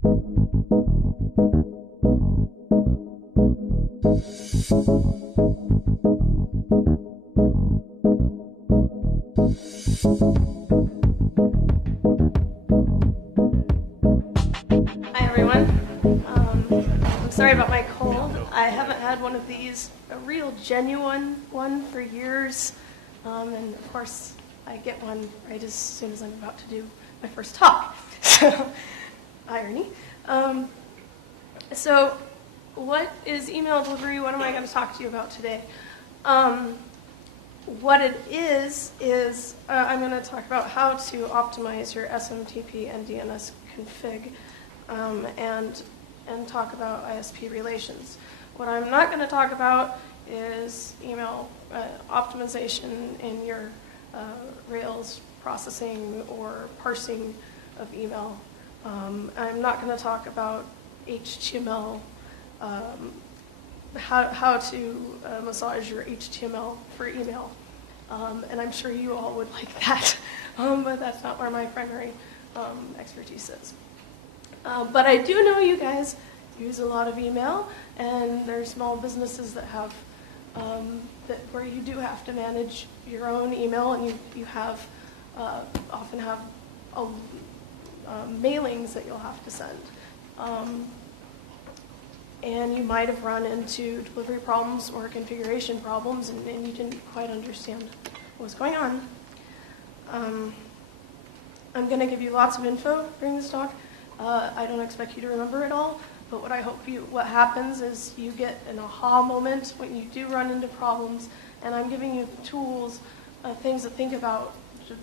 Hi everyone. I'm sorry about my cold. I haven't had one of these, a real genuine one, for years. And of course, I get one right as soon as I'm about to do my first talk. So, irony. So, what is email delivery? What am I going to talk to you about today? What it is I'm going to talk about how to optimize your SMTP and DNS config, and talk about ISP relations. What I'm not going to talk about is email optimization in your Rails processing or parsing of email. I'm not going to talk about HTML, how to massage your HTML for email. And I'm sure you all would like that, but that's not where my primary expertise is. But I do know you guys use a lot of email, and there's small businesses that have where you do have to manage your own email, and you have often have mailings that you'll have to send. And you might have run into delivery problems or configuration problems, and you didn't quite understand what was going on. I'm going to give you lots of info during this talk. I don't expect you to remember it all, but what happens is you get an aha moment when you do run into problems, and I'm giving you tools, things to think about,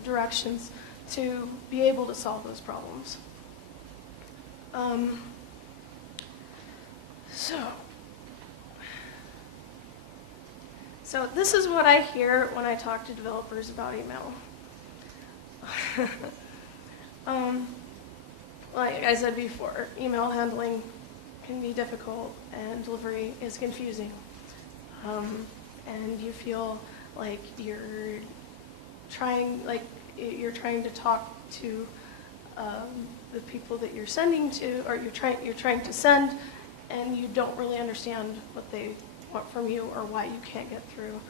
directions to be able to solve those problems. So this is what I hear when I talk to developers about email. Like I said before, email handling can be difficult and delivery is confusing. And you feel like you're trying to talk to the people that you're sending to, or you're trying to send, and you don't really understand what they want from you or why you can't get through.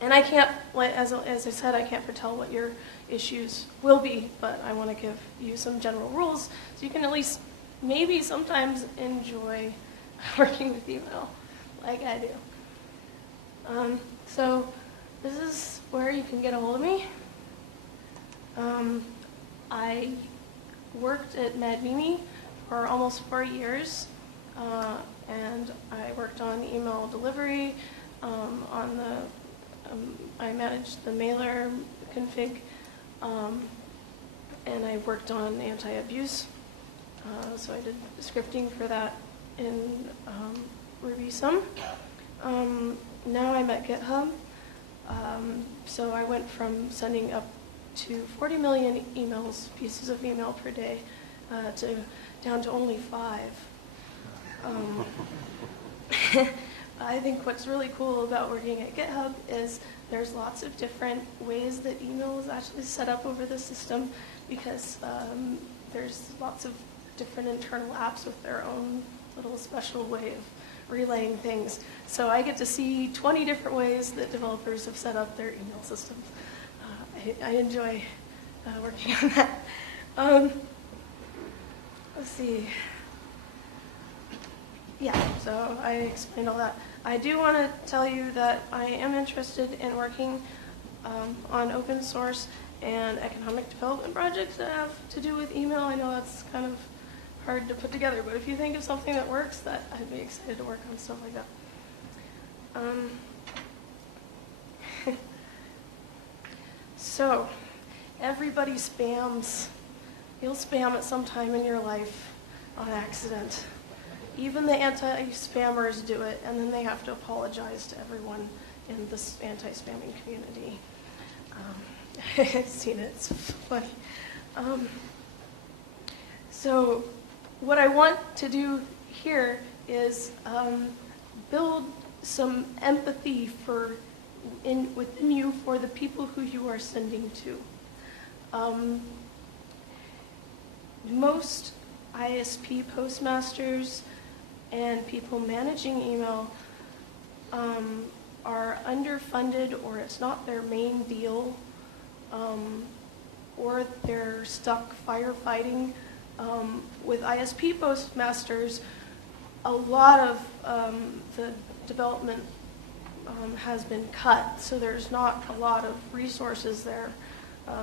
And I can't, as I said, I can't foretell what your issues will be, but I want to give you some general rules so you can at least maybe sometimes enjoy working with email like I do. So this is where you can get a hold of me. I worked at MadMimi for almost 4 years, and I worked on email delivery, I managed the mailer config, and I worked on anti-abuse. So I did scripting for that in Rubyfuza. Now I'm at GitHub. So I went from sending up to 40 million pieces of email per day, down to only 5. I think what's really cool about working at GitHub is there's lots of different ways that email is actually set up over the system, because there's lots of different internal apps with their own little special way of relaying things. So I get to see 20 different ways that developers have set up their email systems. I enjoy working on that. Let's see. Yeah, so I explained all that. I do want to tell you that I am interested in working on open source and economic development projects that have to do with email. I know that's kind of hard to put together, but if you think of something that works, that I'd be excited to work on stuff like that. So, everybody spams. You'll spam at some time in your life on accident. Even the anti-spammers do it, and then they have to apologize to everyone in this anti-spamming community. I've seen it, it's funny. So what I want to do here is build some empathy within you for the people who you are sending to. most ISP postmasters and people managing email are underfunded, or it's not their main deal, or they're stuck firefighting. With ISP postmasters, a lot of the development has been cut, so there's not a lot of resources there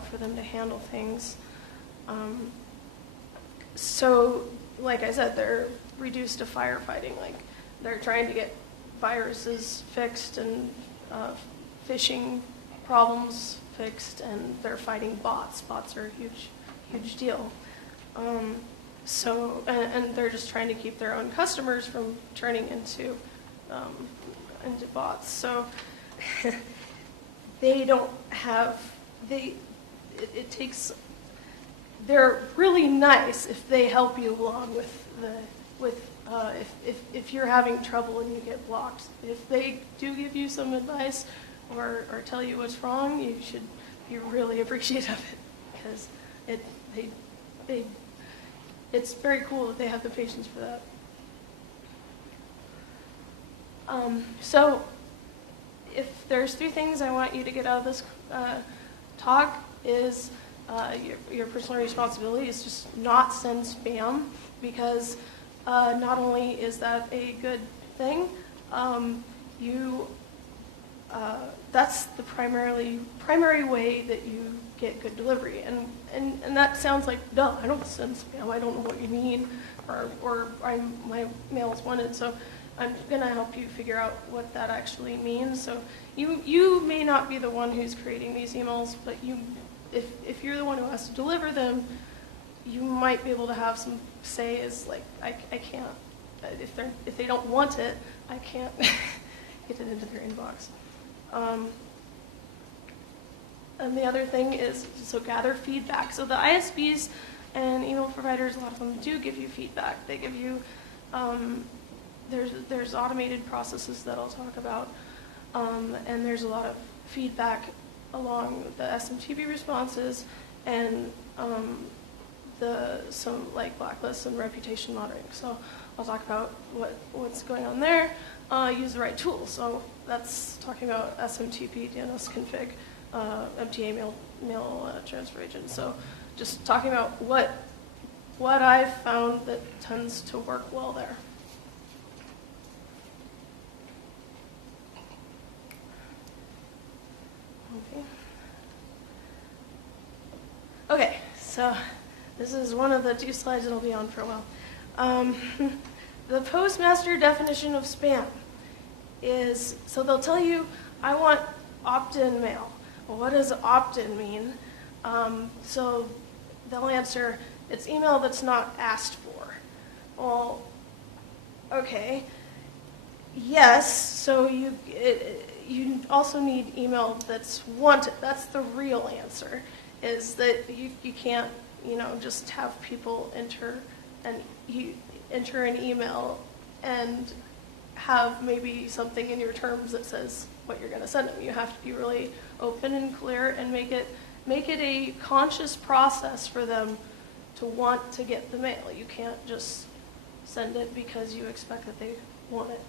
for them to handle things. So, like I said, they're reduced to firefighting. Like, they're trying to get viruses fixed and phishing problems fixed, and they're fighting bots. Bots are a huge deal. And they're just trying to keep their own customers from turning into bots. So they don't have, it takes, they're really nice if they help you along if you're having trouble and you get blocked. If they do give you some advice or tell you what's wrong, you should be really appreciative of it, because it's very cool that they have the patience for that. So if there's 3 things I want you to get out of this talk is your personal responsibility is just not send spam, because not only is that a good thing, that's the primary way that you get good delivery. And that sounds like, duh, I don't send spam, I don't know what you mean, or my mail is wanted. So I'm going to help you figure out what that actually means. So you may not be the one who's creating these emails, but if you're the one who has to deliver them, you might be able to have some say is like, I can't, if they don't want it, I can't get it into their inbox. And the other thing is, so gather feedback. So the ISPs and email providers, a lot of them do give you feedback. They give you, there's automated processes that I'll talk about, and there's a lot of feedback along the SMTP responses and some like blacklists and reputation monitoring. So I'll talk about what's going on there. Use the right tools. So that's talking about SMTP, DNS config, MTA mail transfer agent. So just talking about what I've found that tends to work well there. Okay, so this is one of the 2 slides that'll be on for a while. The Postmaster definition of spam is, so they'll tell you, I want opt-in mail. Well, what does opt-in mean? So they'll answer, it's email that's not asked for. Well, okay, yes, so you also need email that's wanted. That's the real answer, is that you can't, just have people enter an email and have maybe something in your terms that says what you're going to send them. You have to be really open and clear and make it a conscious process for them to want to get the mail. You can't just send it because you expect that they want it.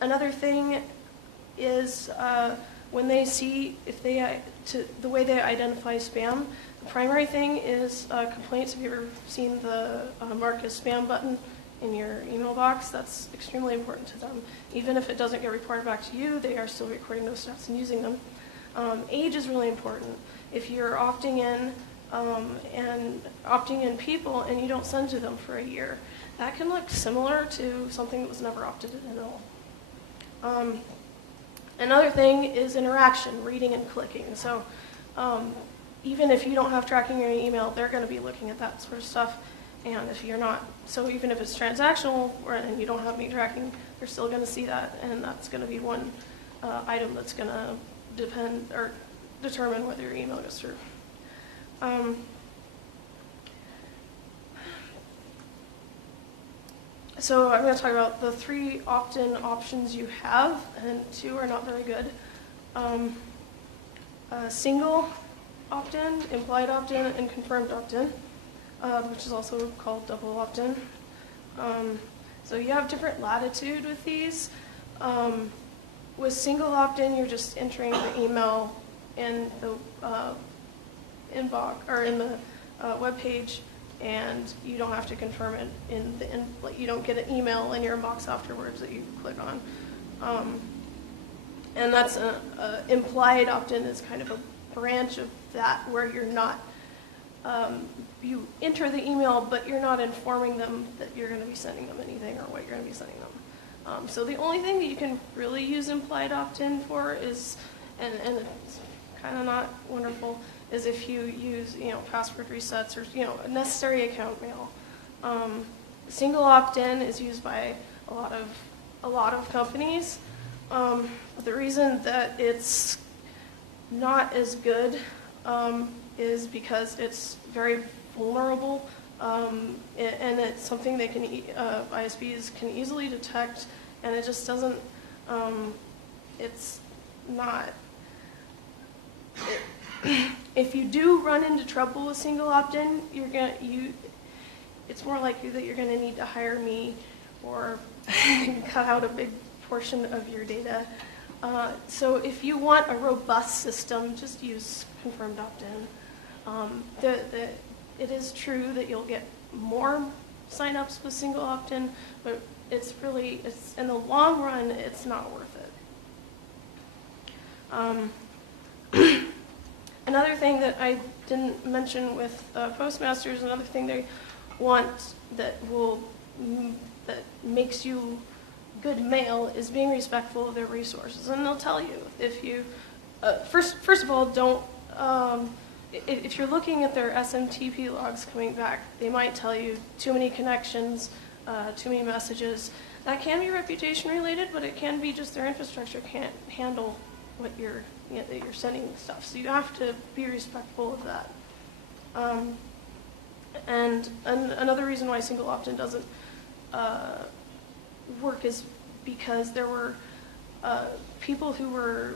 Another thing is when they see, the way they identify spam, the primary thing is complaints. Have you ever seen the mark as spam button in your email box? That's extremely important to them. Even if it doesn't get reported back to you, they are still recording those stats and using them. Age is really important. If you're opting in people and you don't send to them for a year, that can look similar to something that was never opted in at all. Another thing is interaction, reading and clicking. So even if you don't have tracking in your email, they're going to be looking at that sort of stuff. And if you're not, so even if it's transactional and you don't have any tracking, they're still going to see that. And that's going to be one item that's going to determine whether your email goes through. So I'm going to talk about the 3 opt-in options you have, and 2 are not very good. Single opt-in, implied opt-in, and confirmed opt-in, which is also called double opt-in. So you have different latitude with these. With single opt-in, you're just entering the email in the inbox or in the web page, and you don't have to confirm it you don't get an email in your inbox afterwards that you click on. And that's implied opt-in is kind of a branch of that where you're not you enter the email, but you're not informing them that you're going to be sending them anything or what you're going to be sending them. So the only thing that you can really use implied opt-in for is, and it's kind of not wonderful, is if you use password resets or necessary account mail. Single opt-in is used by a lot of companies. The reason that it's not as good is because it's very vulnerable, and it's something they can ISPs can easily detect, and it just doesn't. It's not. If you do run into trouble with single opt-in, it's more likely that you're going to need to hire me or cut out a big portion of your data. So if you want a robust system, just use confirmed opt-in. It is true that you'll get more signups with single opt-in, but it's in the long run, it's not worth it. Another thing that I didn't mention with Postmaster is another thing they want that makes you good mail is being respectful of their resources, and they'll tell you if you first of all don't if you're looking at their SMTP logs coming back, they might tell you too many connections, too many messages. That can be reputation related, but it can be just their infrastructure can't handle what you're sending stuff. So you have to be respectful of that. And another reason why single opt-in doesn't work is because there were people who were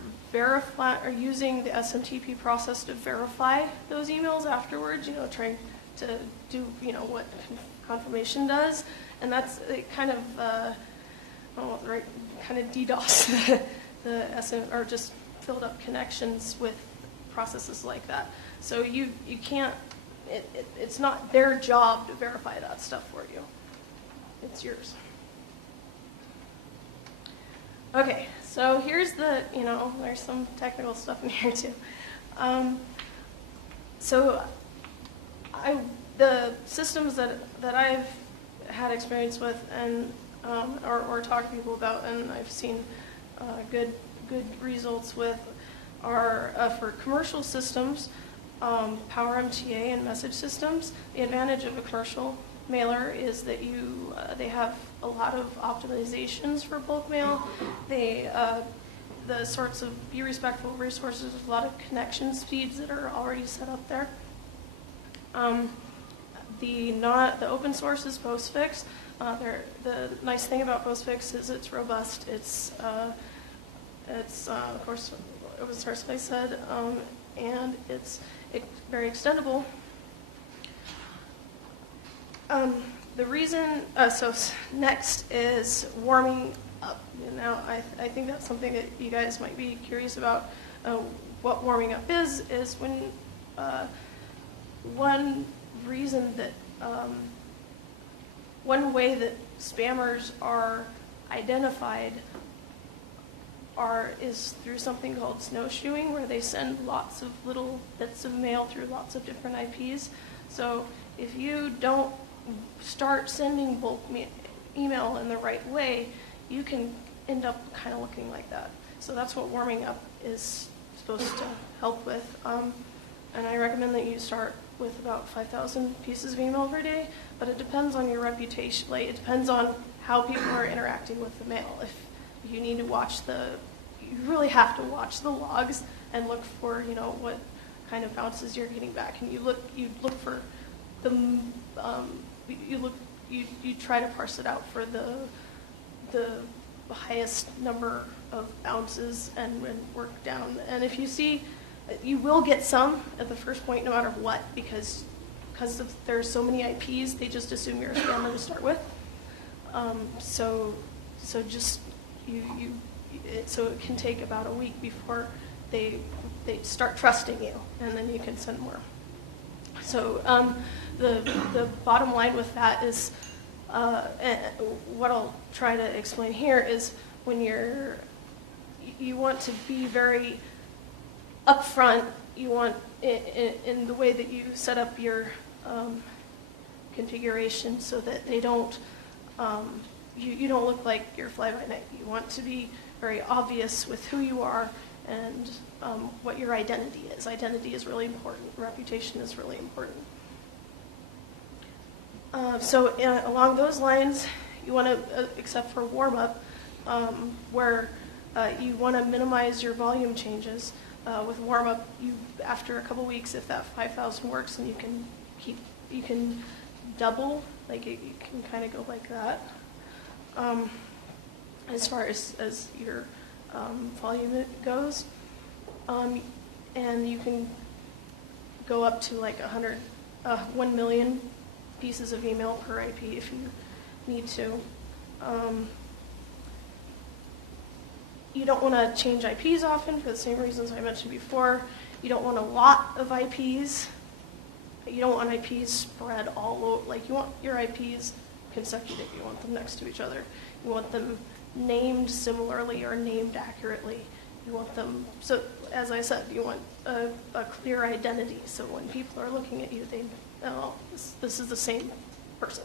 using the SMTP process to verify those emails afterwards, trying to do what confirmation does, and that's kind of kind of DDoS the SM or just filled up connections with processes like that. So you can't. It's not their job to verify that stuff for you. It's yours. Okay, so here's there's some technical stuff in here too. So the systems that I've had experience with and or talked to people about, and I've seen good results with are for commercial systems, Power MTA and message systems. The advantage of a commercial mailer is that they have a lot of optimizations for bulk mail. The sorts of be respectful resources, a lot of connection speeds that are already set up there. The open source is Postfix. The nice thing about Postfix is it's robust. It's of course open source, like I said, and it's very extendable. The reason, so next is warming up. Now, I think that's something that you guys might be curious about. What warming up is when one way that spammers are identified is through something called snowshoeing, where they send lots of little bits of mail through lots of different IPs. So if you don't start sending bulk email in the right way, you can end up kind of looking like that. So that's what warming up is supposed to help with. And I recommend that you start with about 5,000 pieces of email per day, but it depends on your reputation. Like, it depends on how people are interacting with the mail. If you need to you really have to watch the logs and look for, what kind of bounces you're getting back. And you look for the, you try to parse it out for the highest number of bounces and work down. And if you see You will get some at the first point, no matter what, because there's so many IPs, they just assume you're a spammer to start with. So it can take about a week before they start trusting you, and then you can send more. So the bottom line with that is, what I'll try to explain here is when you want to be very upfront, you want in the way that you set up your configuration so that they don't, you don't look like you're fly-by-night. You want to be very obvious with who you are and what your identity is. Identity is really important. Reputation is really important. So along those lines, you want to, except for warm-up, where you want to minimize your volume changes. With warm-up, after a couple weeks, if that 5,000 works, then you can double, like you can kind of go like that. As far as your volume goes, and you can go up to like 1 million pieces of email per IP if you need to. You don't want to change IPs often for the same reasons I mentioned before. You don't want a lot of IPs. You don't want IPs spread all over. Like, you want your IPs consecutive. You want them next to each other. You want them named similarly or named accurately. You want them, so as I said, you want a clear identity. So when people are looking at you, they know, this is the same person.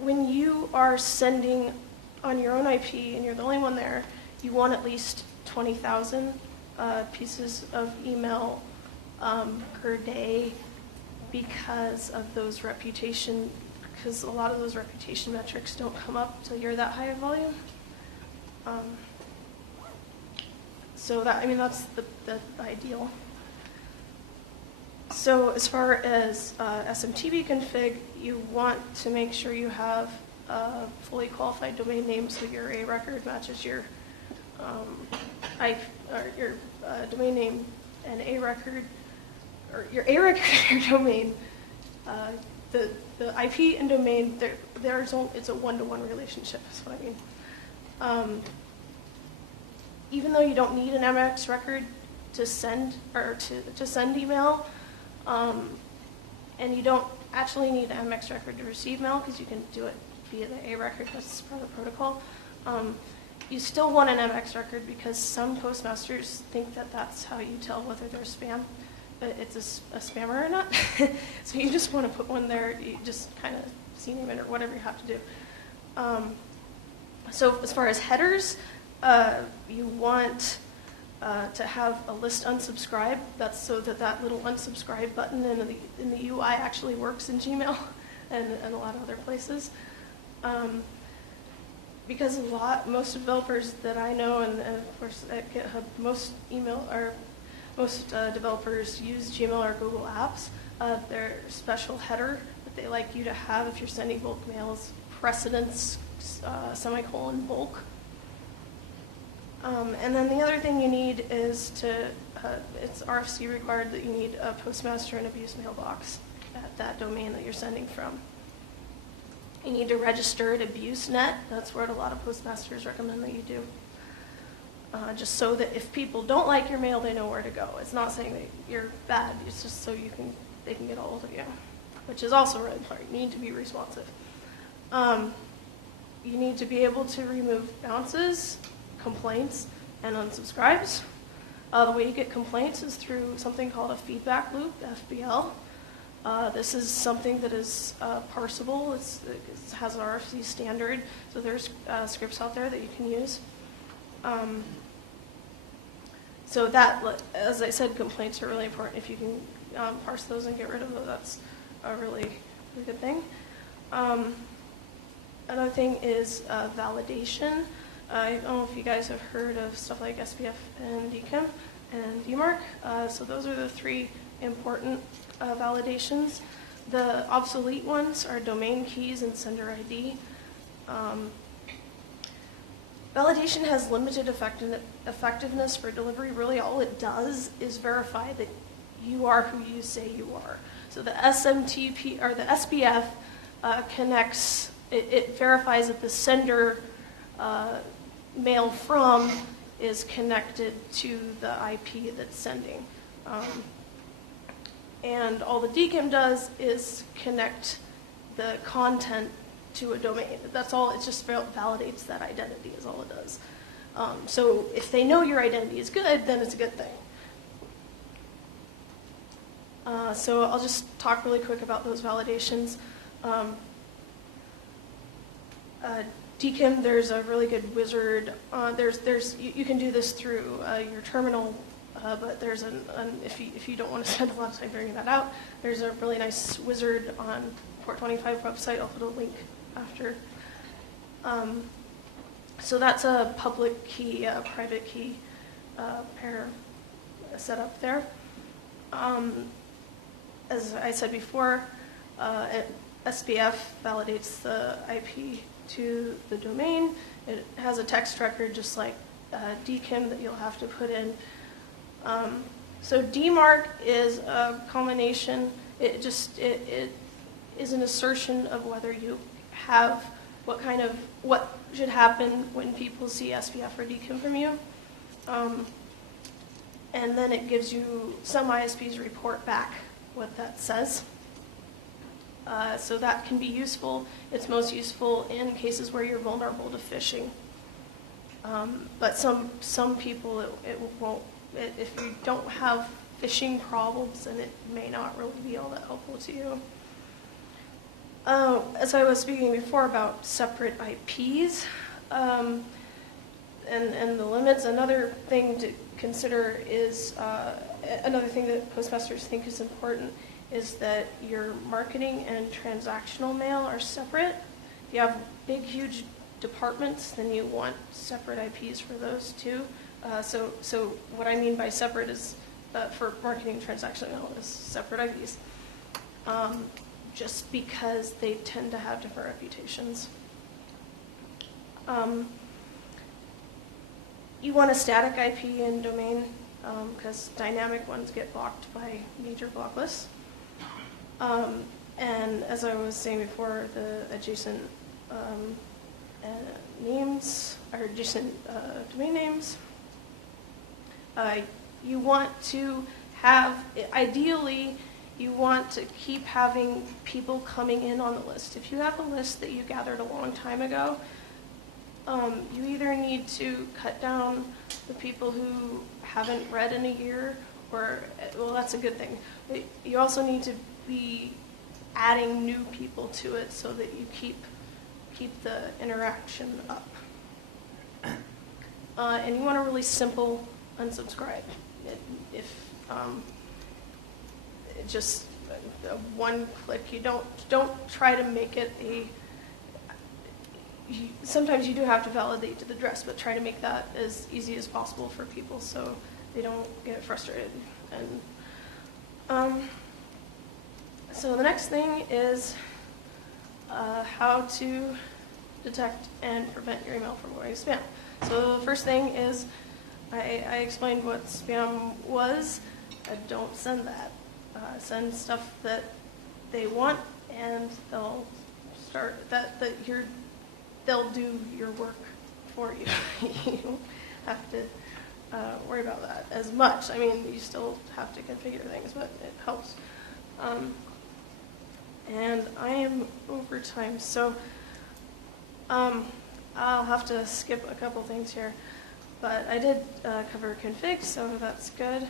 When you are sending on your own IP and you're the only one there, you want at least 20,000 pieces of email per day because of those reputation, because a lot of those reputation metrics don't come up till you're that high of volume. So that, I mean, that's the ideal. So as far as Smtv Config, you want to make sure you have a fully qualified domain name, so your A record matches your domain name and A record, or your A record and your domain. The IP and domain, it's a one-to-one relationship, is what I mean. Even though you don't need an MX record to send to send email, and you don't actually need an MX record to receive mail because you can do it via the A record. That's part of the protocol. You still want an MX record because some postmasters think that that's how you tell whether they're spam. It's a spammer or not. So you just want to put one there. You just kind of CNAME it or whatever you have to do. So as far as headers, you want to have a list unsubscribe. That's so that little unsubscribe button in the UI actually works in Gmail and a lot of other places. Because most developers that I know, and of course at GitHub, most developers use Gmail or Google Apps. Their special header that they like you to have if you're sending bulk mails, precedence, semicolon, bulk. And then the other thing you need is it's RFC required that you need a Postmaster and abuse mailbox at that domain that you're sending from. You need to register at AbuseNet. That's what a lot of postmasters recommend that you do. Just so that if people don't like your mail, they know where to go. It's not saying that you're bad. It's just so they can get a hold of you, which is also really important. You need to be responsive. You need to be able to remove bounces, complaints, and unsubscribes. The way you get complaints is through something called a feedback loop, FBL. This is something that is parsable. It has an RFC standard, so there's scripts out there that you can use. So that, as I said, complaints are really important. If you can parse those and get rid of those, that's a really good thing. Another thing is validation. I don't know if you guys have heard of stuff like SPF and DKIM and DMARC. So those are the three important validations. The obsolete ones are domain keys and sender ID. Validation has limited effectiveness for delivery. Really, all it does is verify that you are who you say you are. So the SMTP or the SBF connects. It verifies that the sender mail from is connected to the IP that's sending. And all the DKIM does is connect the content to a domain. That's all. It just validates that identity is all it does. So if they know your identity is good, then it's a good thing. So I'll just talk really quick about those validations. DKIM, there's a really good wizard. You can do this through your terminal, but there's if you don't want to spend a lot of time figuring that out, there's a really nice wizard on Port 25 website. I'll put a link after. So that's a public key, a private key pair set up there. As I said before, SBF validates the IP to the domain. It has a text record just like DKIM that you'll have to put in. So DMARC is a combination. It is an assertion of whether you have what should happen when people see SBF or DKIM from you. And then it gives you, some ISPs report back what that says. So that can be useful. It's most useful in cases where you're vulnerable to phishing. But some people, it won't. If you don't have phishing problems, then it may not really be all that helpful to you. As I was speaking before about separate IPs and the limits, another thing to consider is, another thing that postmasters think is important is that your marketing and transactional mail are separate. If you have big, huge departments, then you want separate IPs for those too. So what I mean by separate is, for marketing and transactional mail, is separate IPs. Just because they tend to have different reputations. You want a static IP and domain because dynamic ones get blocked by major block lists. And as I was saying before, the adjacent names or adjacent domain names. You want to have, ideally, you want to keep having people coming in on the list. If you have a list that you gathered a long time ago, you either need to cut down the people who haven't read in a year, or, well, that's a good thing. But you also need to be adding new people to it so that you keep the interaction up. And you want a really simple unsubscribe. Just one click. You don't try to make it sometimes you do have to validate to the address, but try to make that as easy as possible for people so they don't get frustrated. And so the next thing is how to detect and prevent your email from going to spam. So the first thing is I explained what spam was. Don't send that. Send stuff that they want, and they'll start they'll do your work for you. You don't have to worry about that as much. I mean, you still have to configure things, but it helps. And I am over time, so I'll have to skip a couple things here. But I did cover config, so that's good.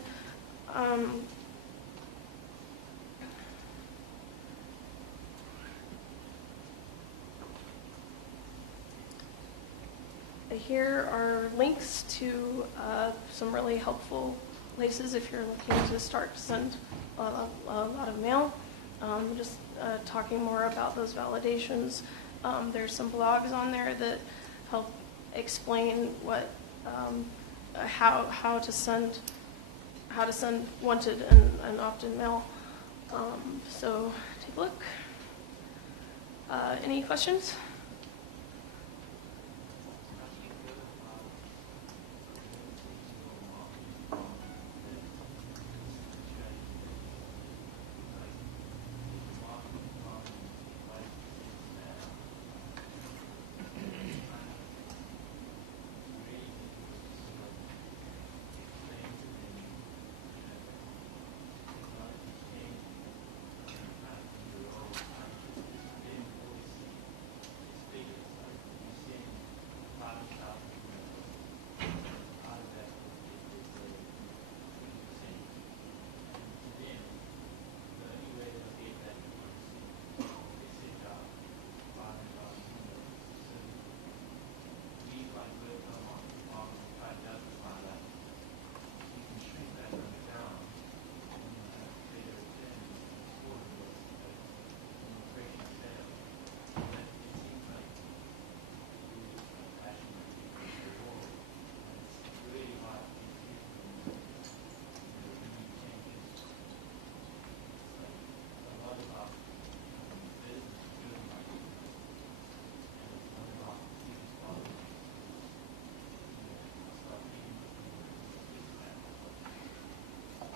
Here are links to some really helpful places if you're looking to start to send a lot of mail. Just talking more about those validations. There's some blogs on there that help explain what how to send wanted and opt-in mail. So take a look. Any questions?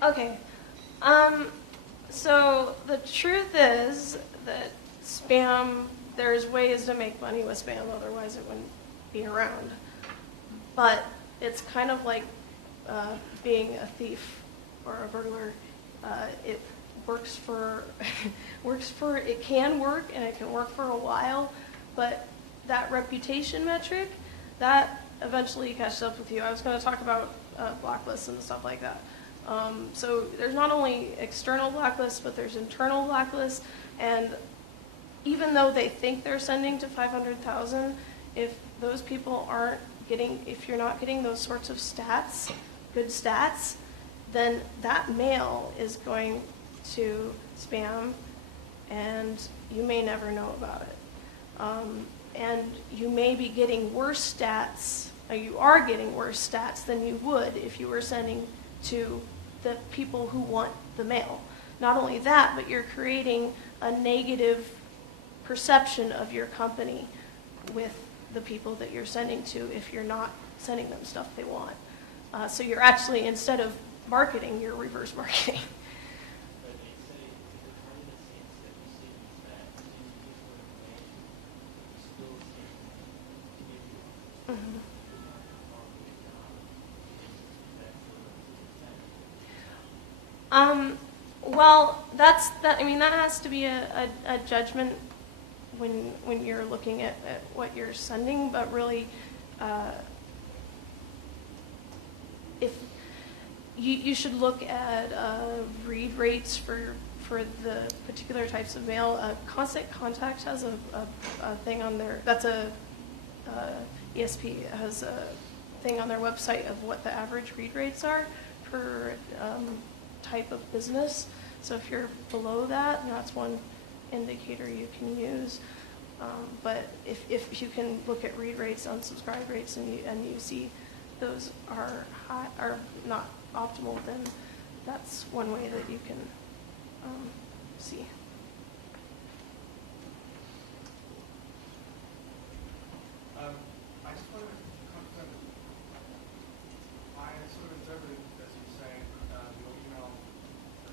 Okay. So the truth is that spam, there's ways to make money with spam, otherwise it wouldn't be around. But it's kind of like being a thief or a burglar. It works for, it can work and it can work for a while, but that reputation metric, that eventually catches up with you. I was going to talk about blacklists and stuff like that. So there's not only external blacklists, but there's internal blacklists, and even though they think they're sending to 500,000, if those people aren't getting, if you're not getting those sorts of stats, good stats, then that mail is going to spam, and you may never know about it. And you may be getting worse stats, or you are getting worse stats than you would if you were sending to the people who want the mail. Not only that, but you're creating a negative perception of your company with the people that you're sending to if you're not sending them stuff they want. So you're actually, instead of marketing, you're reverse marketing. Well, I mean, that has to be a judgment when you're looking at what you're sending, but really, if you should look at read rates for the particular types of mail. Constant Contact has a thing on their, that's ESP has a thing on their website of what the average read rates are per type of business. So if you're below that, that's one indicator you can use. But if you can look at read rates, unsubscribe rates, and you see those are high, are not optimal, then that's one way that you can see. I just wanted to confirm. I sort of interpreted, as you're saying, your email, the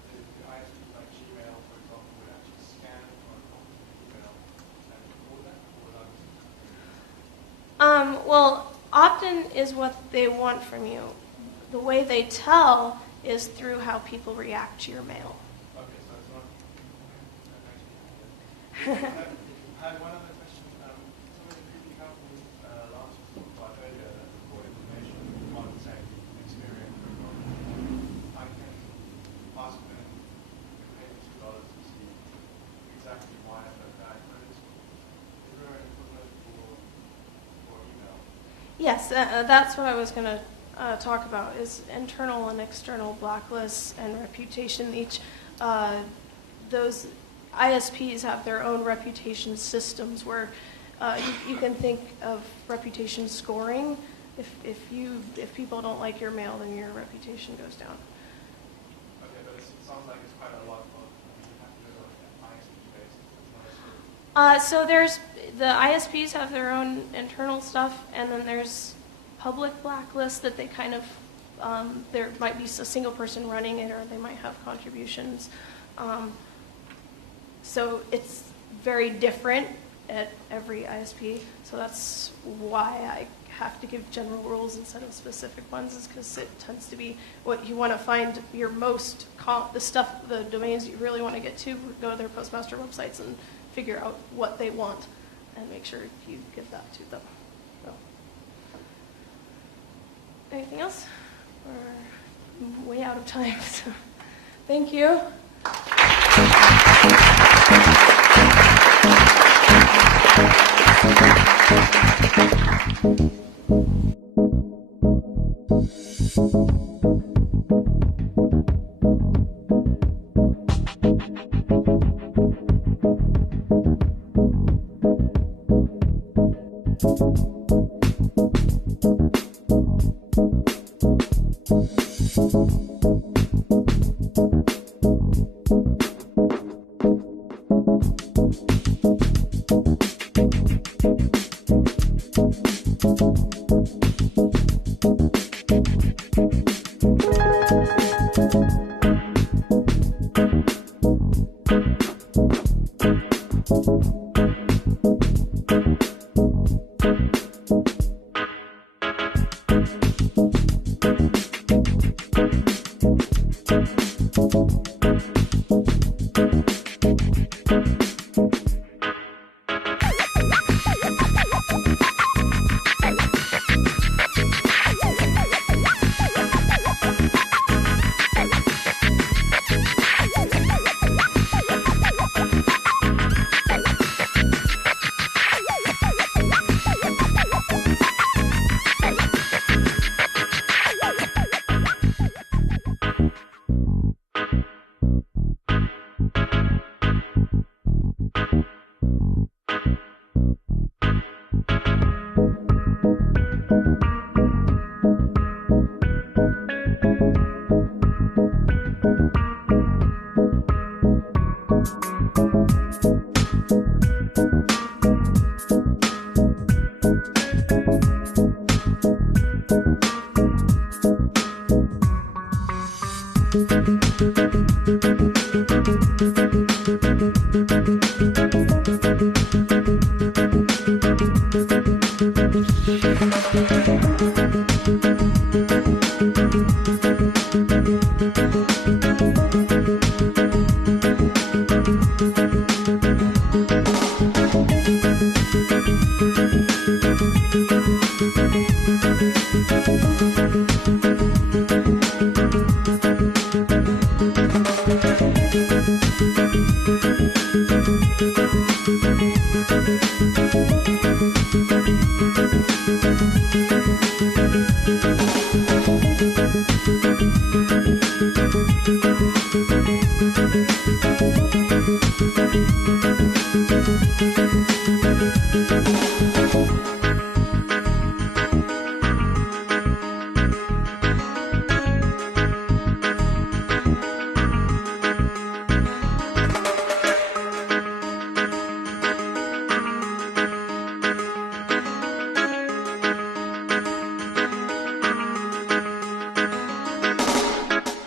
ISP like Gmail, for example, would actually scan or copy the email and record that, or Well, opt-in is what they want from you. The way they tell is through how people react to your mail. okay, so it's not. I had one other question. Some of the creepy companies last week quite earlier that report information on, say, Experian, for example. I can ask them to pay me $2 to see exactly why I've done that. But is there an equivalent for email? Yes, that's what I was going to talk about, is internal and external blacklists and reputation. Each those ISPs have their own reputation systems where you can think of reputation scoring. If people don't like your mail, then your reputation goes down. Okay, but it sounds like it's quite a lot of, you have to do it on an ISP basis. It's not a So there's, the ISPs have their own internal stuff, and then there's public blacklists that they kind of, there might be a single person running it, or they might have contributions. So it's very different at every ISP. So that's why I have to give general rules instead of specific ones, is because it tends to be what you want to find your most, the stuff, the domains you really want to get to, go to their Postmaster websites and figure out what they want and make sure you give that to them. So. Anything else? We're way out of time. So. Thank you.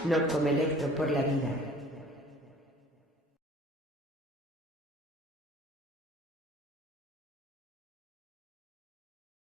No come electro por la vida.